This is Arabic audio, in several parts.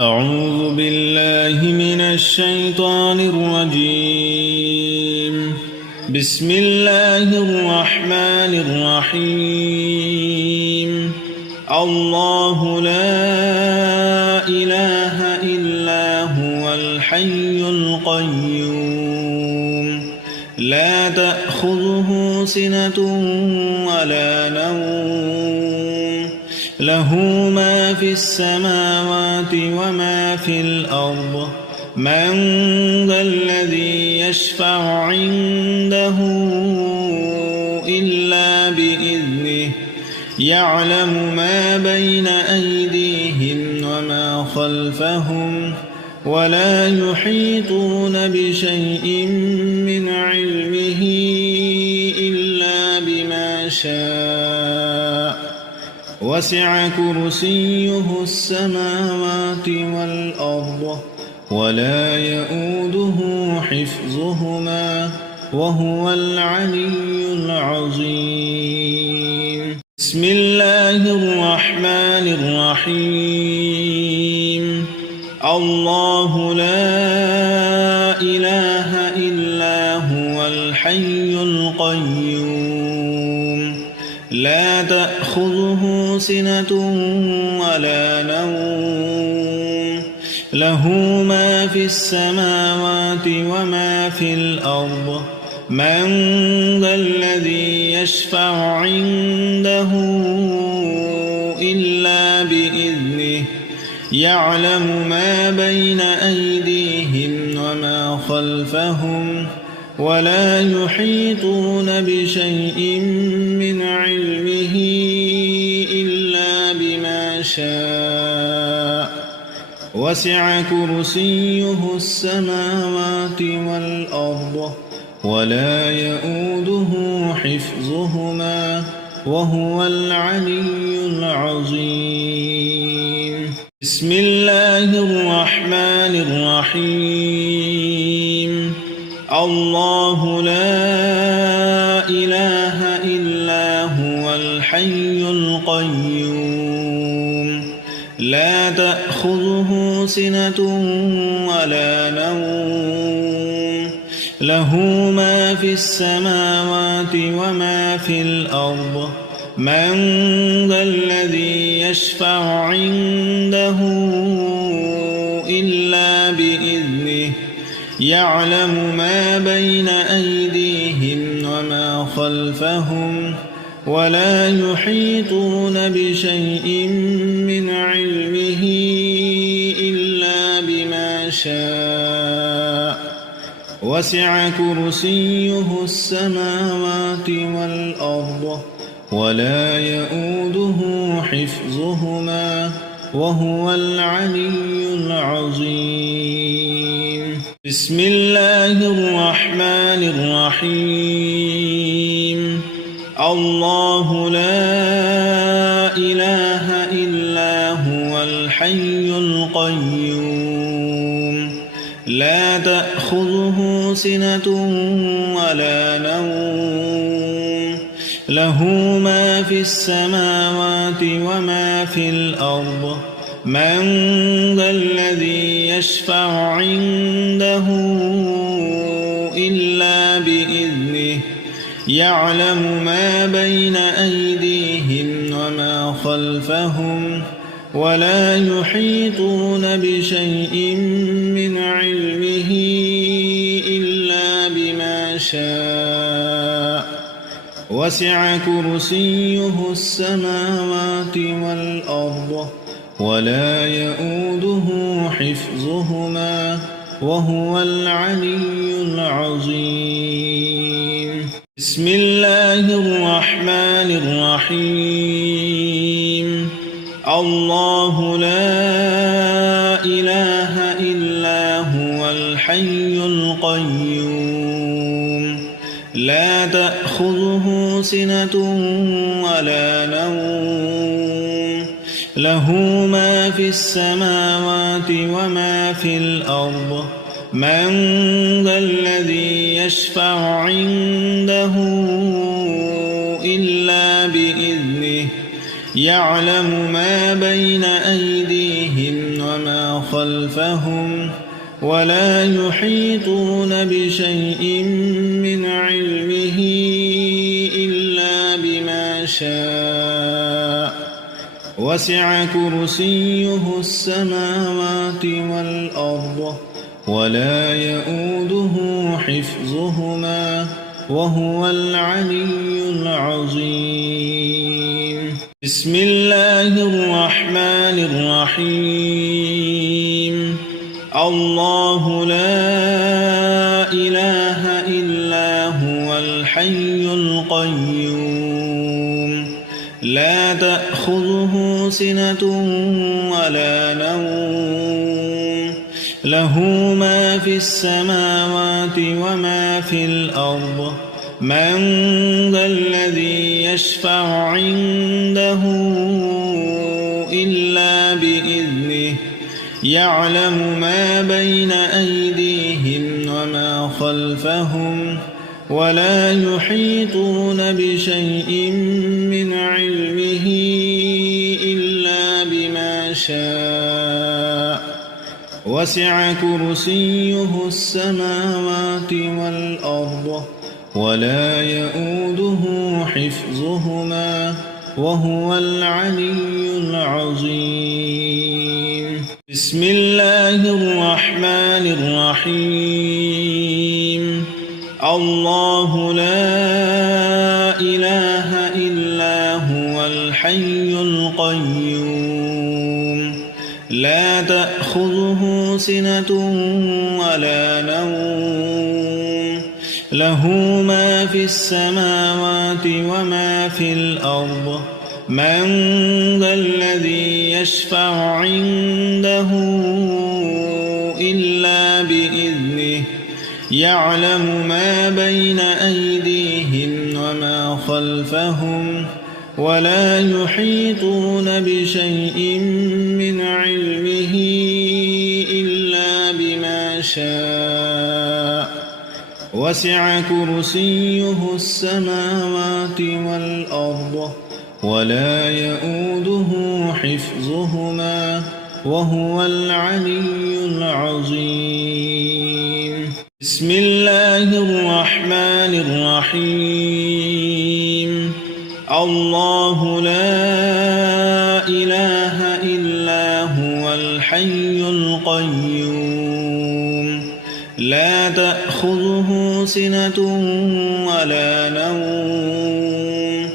أعوذ بالله من الشيطان الرجيم. بسم الله الرحمن الرحيم. الله لا إله إلا هو الحي القيوم لا تأخذه سنة ولا نوم له ما في السماوات وما في الأرض من ذا الذي يشفع عنده إلا بإذنه يعلم ما بين أيديهم وما خلفهم ولا يحيطون بشيء من علمه إلا بما شاء وسع كرسيه السماوات والأرض ولا يؤوده حفظهما وهو العلي العظيم. بسم الله الرحمن الرحيم. الله لا إله إلا هو الحي القيوم لا تأخذه سنة ولا نوم له ما في السماوات وما في الأرض من ذا الذي يشفع عنده إلا بإذنه يعلم ما بين أيديهم وما خلفهم ولا يحيطون بشيء من علمه إلا بما شاء وسع كرسيه السماوات والأرض ولا يؤوده حفظهما وهو العلي العظيم. بسم الله الرحمن الرحيم. الله لا إله إلا هو الحي القيوم لا تأخذه سنة ولا نوم له ما في السماوات وما في الأرض من ذا الذي يشفع عنده إلا بإذنه يعلم ما بين أيديهم وما خلفهم ولا يحيطون بشيء من علمه إلا بما شاء وسع كرسيه السماوات والأرض ولا يؤوده حفظهما وهو العلي العظيم. بسم الله الرحمن الرحيم. الله لا إله إلا هو الحي القيوم لا تأخذه سنة ولا نوم له ما في السماوات وما في الأرض من ذا الذي يشفع عنده إلا بإذنه يعلم ما بين أيديهم وما خلفهم ولا يحيطون بشيء من علمه إلا بما شاء وسع كرسيه السماوات والأرض ولا يؤوده حفظهما وهو العلي العظيم. بسم الله الرحمن الرحيم. الله لا إله إلا هو الحي القيوم لا تأخذه سنة ولا نوم له ما في السماوات وما في الأرض من ذا الذي يشفع عنده إلا بإذنه يعلم ما بين أيديهم وما خلفهم ولا يحيطون بشيء من علمه إلا بما شاء وسع كرسيه السماوات والأرض ولا يؤوده حفظهما وهو العلي العظيم. بسم الله الرحمن الرحيم. الله لا إله إلا هو الحي القيوم لا تأخذه سنة ولا نوم له ما في السماوات وما في الأرض من ذا الذي يشفع عنده إلا بإذنه يعلم ما بين أيديهم وما خلفهم ولا يحيطون بشيء من علمه إلا بما شاء وسع كرسيه السماوات والأرض ولا يؤوده حفظهما وهو العلي العظيم. بسم الله الرحمن الرحيم. الله لا إله إلا هو الحي القيوم لا تأخذه سنة ولا نوم له ما في السماوات وما في الأرض من ذا الذي يشفع عنده إلا بإذنه يعلم ما بين أيديهم وما خلفهم ولا يحيطون بشيء من علمه إلا بما شاء وسع كرسيه السماوات والأرض ولا يؤوده حفظهما وهو العلي العظيم. بسم الله الرحمن الرحيم. الله لا إله إلا هو الحي القيوم لا تأخذه سنة ولا نوم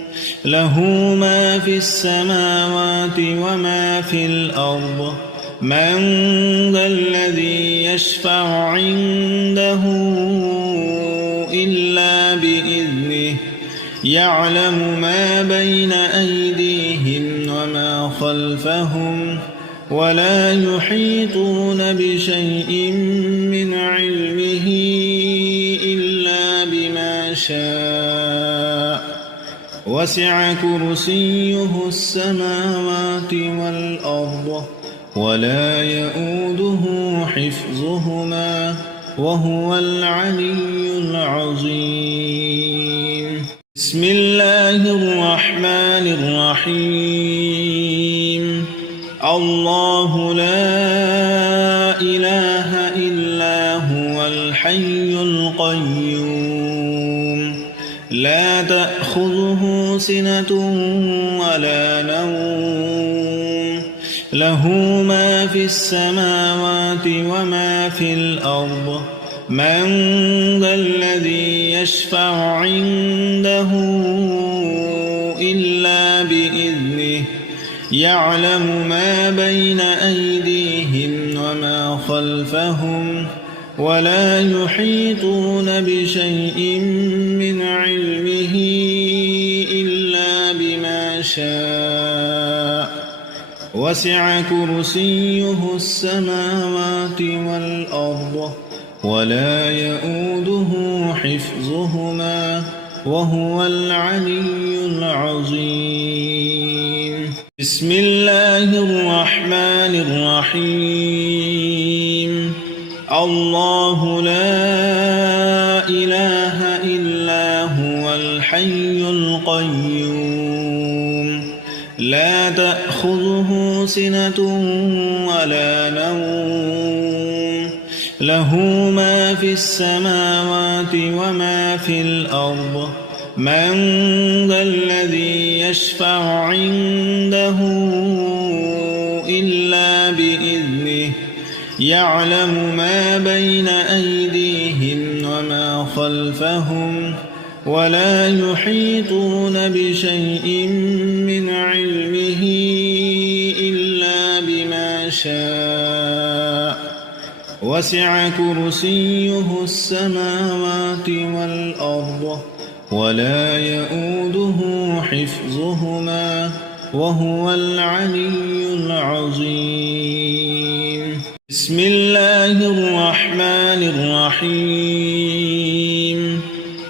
له ما في السماوات وما في الأرض من ذا الذي يشفع عنده إلا بإذنه يعلم ما بين أيديهم وما خلفهم ولا يحيطون بشيء من علمه إلا بما شاء وسع كرسيه السماوات والأرض ولا يؤوده حفظهما وهو العلي العظيم. بسم الله الرحمن الرحيم. الله لا إله إلا هو الحي القيوم لا تأخذه سنة ولا نوم له ما في السماوات وما في الأرض من ذا الذي يشفع عنده إلا بإذنه يعلم ما بين أيديهم وما خلفهم ولا يحيطون بشيء من علمه إلا بما شاء وسع كرسيه السماوات والأرض ولا يؤوده حفظهما وهو العلي العظيم. بسم الله الرحمن الرحيم. الله لا إله إلا هو الحي القيوم لا تأخذه سنة ولا نوم له ما في السماوات وما في الأرض من ذا الذي يشفع عنده إلا بإذنه يعلم ما بين أيديهم وما خلفهم ولا يحيطون بشيء من علمه إلا بما شاء وسع كرسيه السماوات والأرض ولا يؤوده حفظهما وهو العلي العظيم. بسم الله الرحمن الرحيم.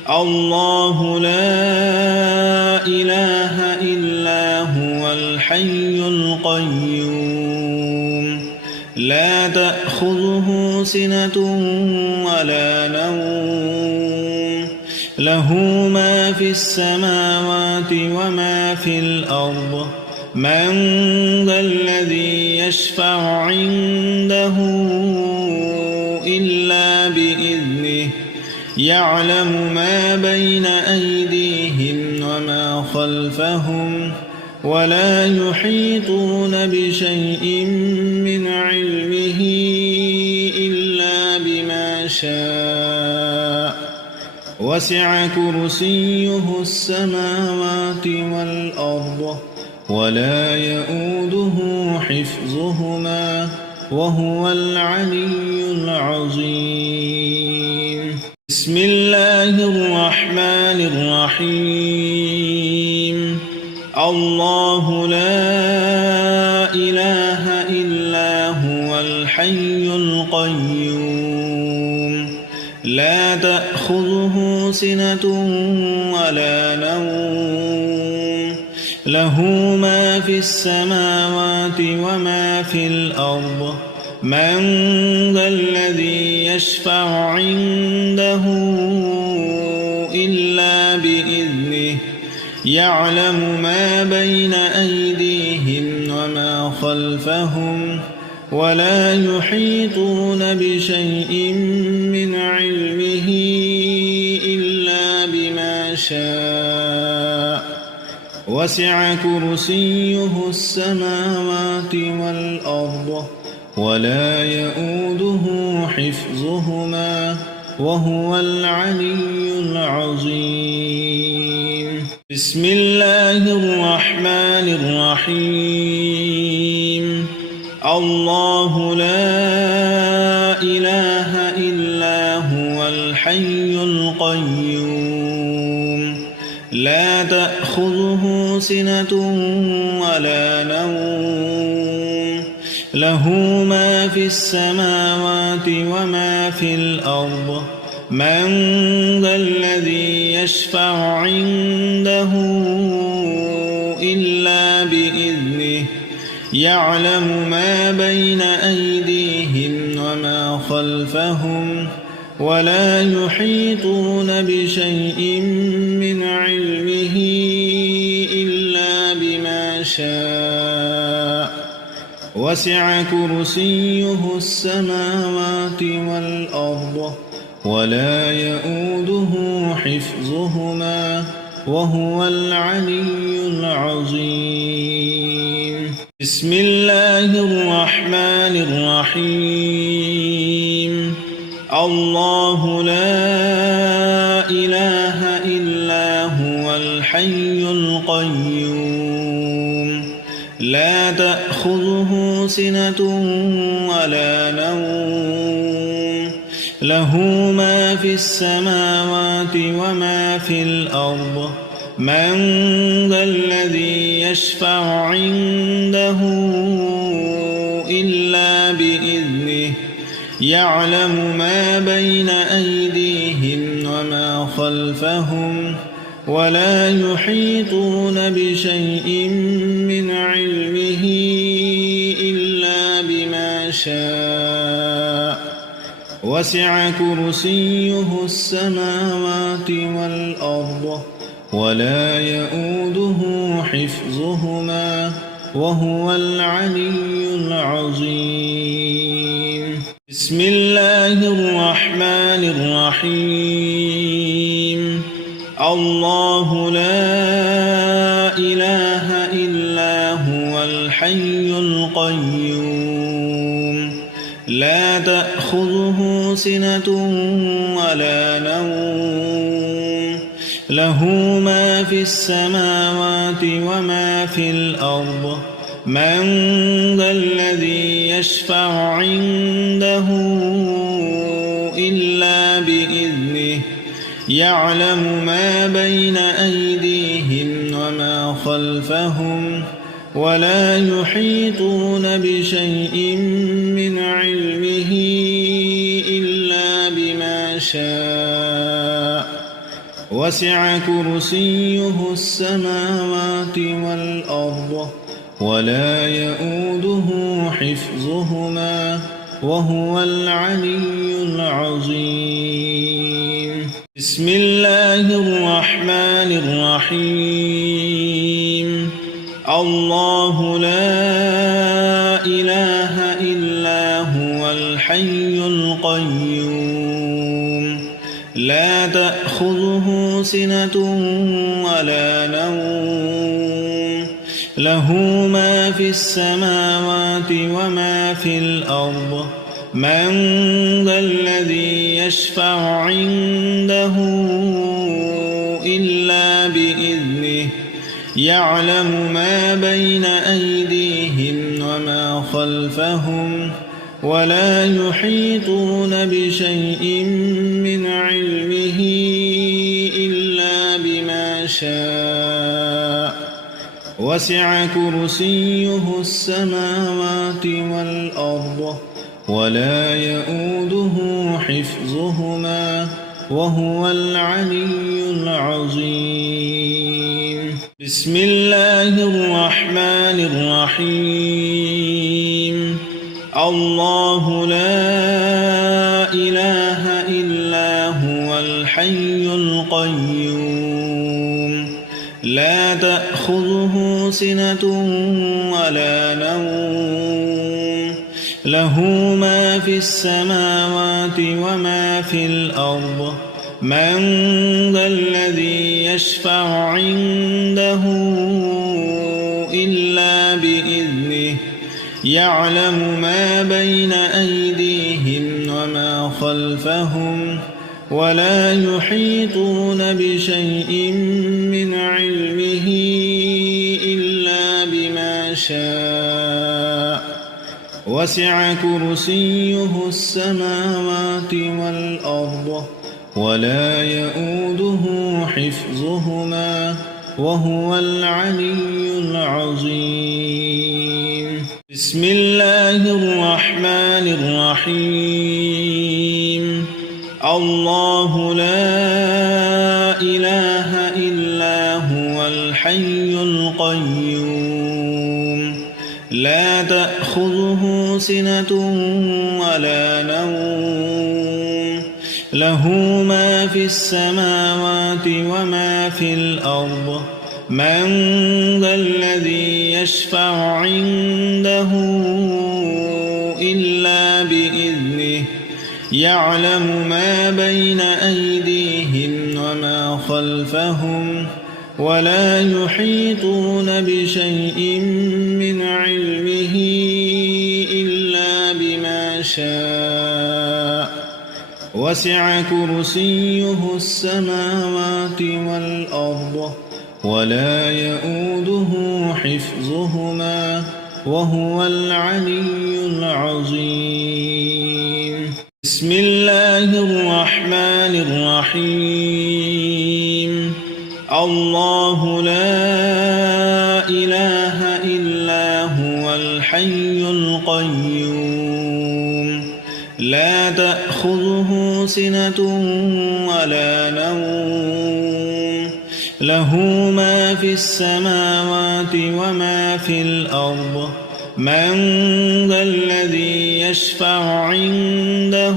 الله لا إله إلا هو الحي القيوم لا تأخذه سنة ولا نوم له ما في السماوات وما في الأرض من ذا الذي يشفع عنده إلا بإذنه يعلم ما بين أيديهم وما خلفهم ولا يحيطون بشيء من علمه إلا بما شاء وسع كرسيه السماوات والأرض ولا يؤوده حفظهما وهو العلي العظيم. بسم الله الرحمن الرحيم. الله لا إله إلا هو الحي القيوم لا تأخذه سنة ولا نوم له ما في السماوات وما في الأرض من ذا الذي يشفع عنده إلا بإذنه يعلم ما بين أيديهم وما خلفهم ولا يحيطون بشيء من علمه إلا بما شاء وسع كرسيه السماوات والأرض ولا يؤوده حفظهما وهو العلي العظيم. بسم الله الرحمن الرحيم. الله لا إله إلا هو الحي القيوم لا تأخذه سنة ولا نوم له ما في السماوات وما في الأرض من ذا الذي يشفع عنده إلا بإذنه يعلم ما بين أيديهم وما خلفهم ولا يحيطون بشيء من علمه إلا بما شاء وسع كرسيه السماوات والأرض ولا يؤوده حفظهما وهو العلي العظيم. بسم الله الرحمن الرحيم. الله لا إله إلا هو الحي القيوم لا تأخذه سنة ولا نوم له ما في السماوات وما في الأرض من ذا الذي يشفع عنده إلا بإذنه يعلم ما بين أيديهم وما خلفهم ولا يحيطون بشيء من علمه إلا بما شاء وسع كرسيه السماوات والأرض ولا يؤوده حفظهما وهو العلي العظيم. بسم الله الرحمن الرحيم الله لا إله إلا هو الحي القيوم لا تأخذه سنة ولا نوم له ما في السماوات وما في الأرض من ذا الذي يشفع عنده إلا بإذنه يعلم ما بين أيديهم وما خلفهم ولا يحيطون بشيء من علمه إلا بما شاء وسع كرسيه السماوات والأرض ولا يؤوده حفظهما وهو العلي العظيم بسم الله الرحمن الرحيم الله لا إله إلا هو الحي القيوم لا تأخذه سنة ولا نوم له ما في السماوات وما في الأرض من ذا الذي يشفع عنده إلا بإذنه يعلم ما بين أيديهم وما خلفهم ولا يحيطون بشيء من علمه إلا بما شاء وسع كرسيه السماوات والأرض ولا يؤوده حفظهما وهو العلي العظيم بسم الله الرحمن الرحيم الله لا إله إلا هو الحي القيوم لا تأخذه سنة ولا نوم له ما في السماوات وما في الأرض من ذا الذي يشفع عنده إلا بإذنه يعلم ما بين أيديهم وما خلفهم ولا يحيطون بشيء من علمه إلا بما شاء وسع كرسيه السماوات والأرض ولا يؤوده حفظهما وهو العلي العظيم بسم الله الرحمن الرحيم الله لا إله إلا هو الحي القيوم لا تأخذه سنة ولا نوم له ما في السماوات وما في الأرض من ذا الذي يشفع عنده إلا بإذنه يعلم ما بين أيديهم وما خلفهم ولا يحيطون بشيء من علمه إلا بما شاء وسع كرسيه السماوات والأرض ولا يؤوده حفظهما وهو العلي العظيم بسم الله الرحمن الرحيم الله لا إله إلا هو الحي القيوم لا تأخذه سنة ولا نوم له ما في السماوات وما في الأرض من ذا الذي يشفع عنده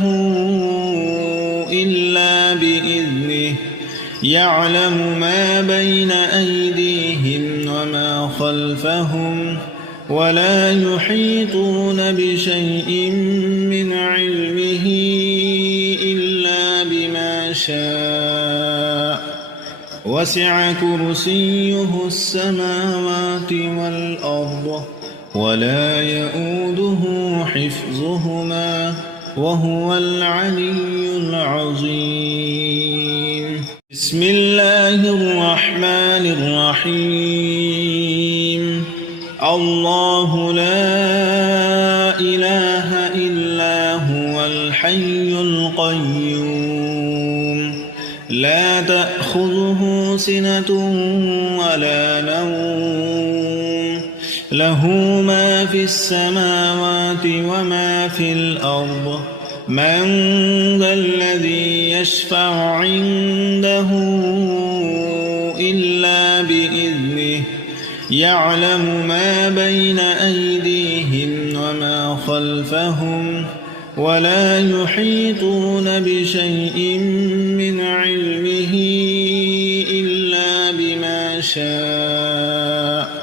إلا بإذنه يعلم ما بين أيديهم وما خلفهم ولا يحيطون بشيء من علمه وسع كرسيه السماوات والأرض ولا يؤوده حفظهما وهو العلي العظيم بسم الله الرحمن الرحيم الله لا إله إلا هو الحي القيوم لا تأخذه سنة ولا نوم له ما في السماوات وما في الأرض من ذا الذي يشفع عنده إلا بإذنه يعلم ما بين أيديهم وما خلفهم ولا يحيطون بشيء من علمه إلا بما شاء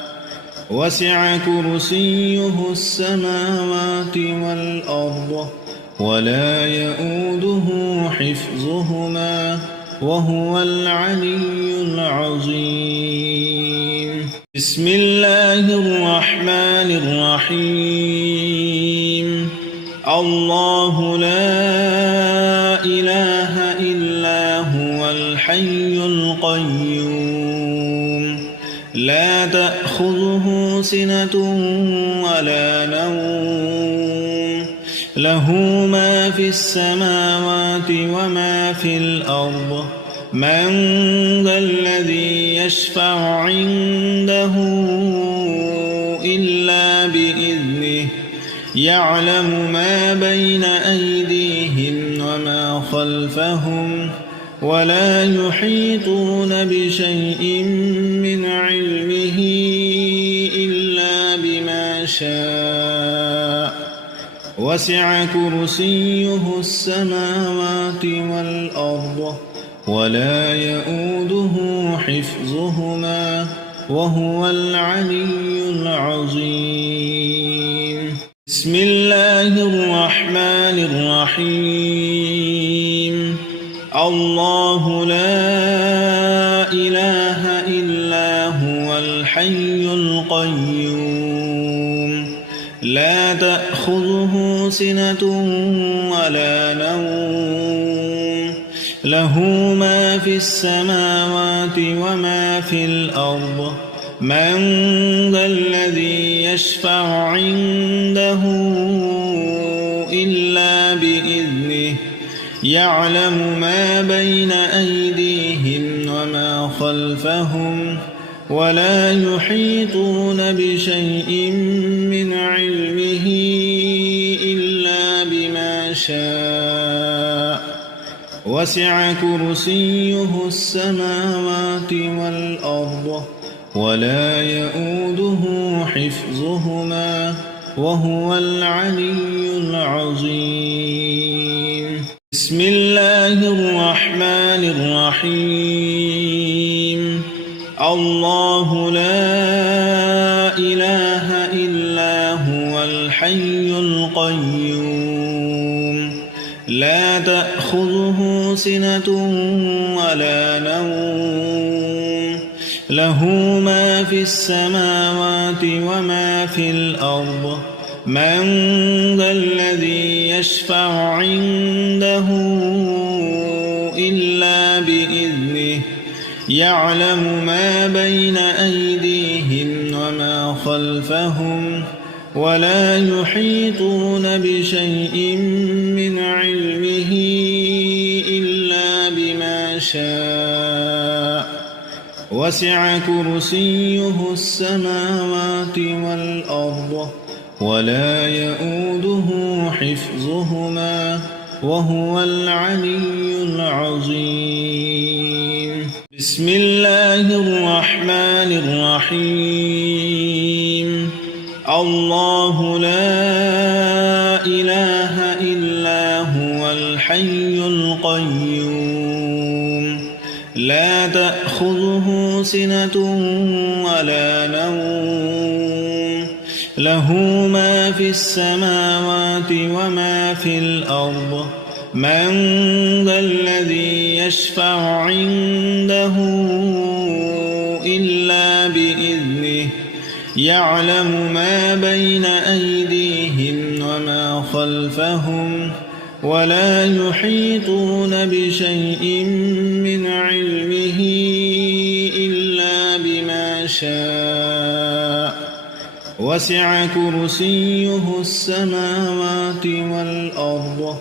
وسع كرسيه السماوات والأرض ولا يؤوده حفظهما وهو العلي العظيم بسم الله الرحمن الرحيم الله لا إله إلا هو الحي القيوم لا تأخذه سنة ولا نوم له ما في السماوات وما في الأرض من ذا الذي يشفع عنده إلا بإذنه يعلم ما بين أيديهم وما خلفهم ولا يحيطون بشيء من علمه إلا بما شاء وسع كرسيه السماوات والأرض ولا يؤوده حفظهما وهو العلي العظيم بسم الله الرحمن الرحيم الله لا إله إلا هو الحي القيوم لا تأخذه سنة ولا نوم له ما في السماوات وما في الأرض من ذا الذي يشفع عنده إلا بإذنه يعلم ما بين أيديهم وما خلفهم ولا يحيطون بشيء من علمه إلا بما شاء وسع كرسيه السماوات والأرض ولا يؤوده حفظهما وهو العلي العظيم بسم الله الرحمن الرحيم الله لا إله إلا هو الحي القيوم لا تأخذه سنة ولا نوم له ما في السماوات وما في الأرض من ذا الذي يشفع عنده إلا بإذنه يعلم ما بين أيديهم وما خلفهم ولا يحيطون بشيء من علمه إلا بما شاء وسع كرسيه السماوات والأرض ولا يؤوده حفظهما وهو العلي العظيم بسم الله الرحمن الرحيم الله لا إله إلا هو الحي القيوم لا تأخذه سنة ولا نوم له ما في السماوات وما في الأرض من ذا الذي يشفع عنده إلا بإذنه يعلم ما بين أيديهم وما خلفهم ولا يحيطون بشيء من علمه إلا بما شاء وسع كرسيه السماوات والأرض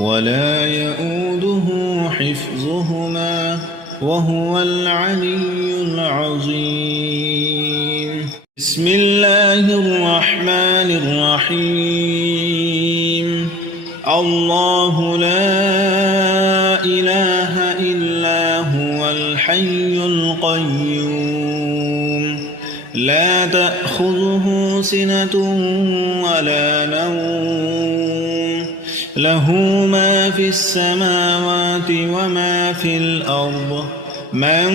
ولا يؤوده حفظهما وهو العلي العظيم. بسم الله الرحمن الرحيم. الله لا إله إلا هو الحي القيوم لا تأخذه سنة ولا نوم له ما في السماوات وما في الأرض من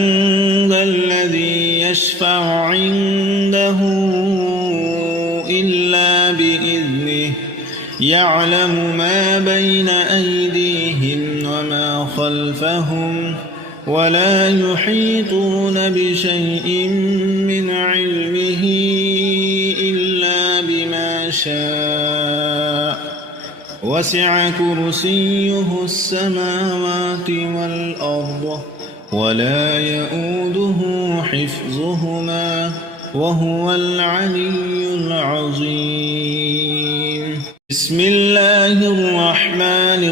ذا الذي يشفع عنده إلا بإذنه يعلم ما بين أيديهم وما خلفهم ولا يحيطون بشيء من علمه إلا بما شاء وسع كرسيه السماوات والأرض ولا يؤوده حفظهما وهو العلي العظيم. بسم الله الرحمن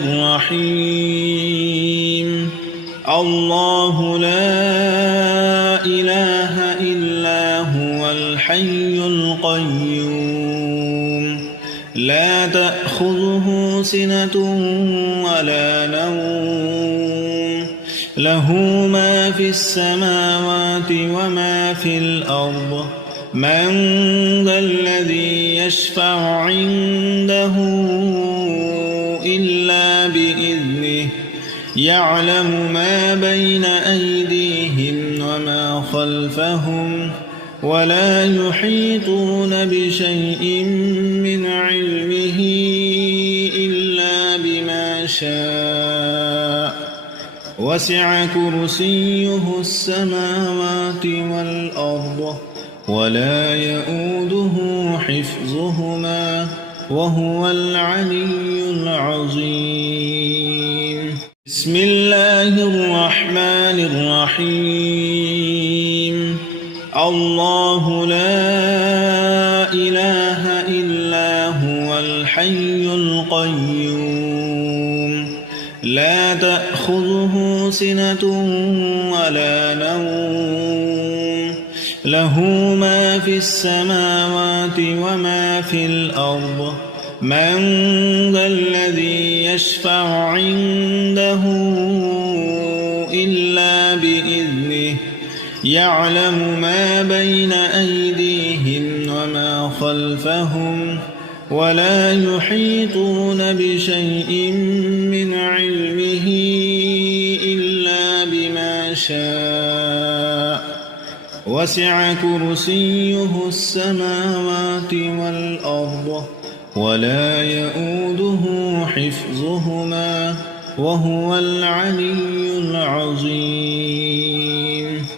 الرحيم. الله لا إله إلا هو الحي القيوم لا تأخذه سنة ولا نوم له ما في السماوات وما في الأرض من ذا الذي يشفع عنده إلا بإذنه يعلم ما بين أيديهم وما خلفهم ولا يحيطون بشيء من علمه إلا بما شاء وسع كرسيه السماوات والأرض ولا يؤوده حفظهما وهو العلي العظيم. بسم الله الرحمن الرحيم. الله لا إله إلا هو الحي القيوم لا تأخذه سنة ولا نوم له ما في السماوات وما في الأرض من ذا الذي يشفع عنده إلا بإذنه يعلم ما بين أيديهم وما خلفهم ولا يحيطون بشيء من علمه إلا بما شاء وسع كرسيه السماوات والأرض ولا يؤوده حفظهما وهو العلي العظيم.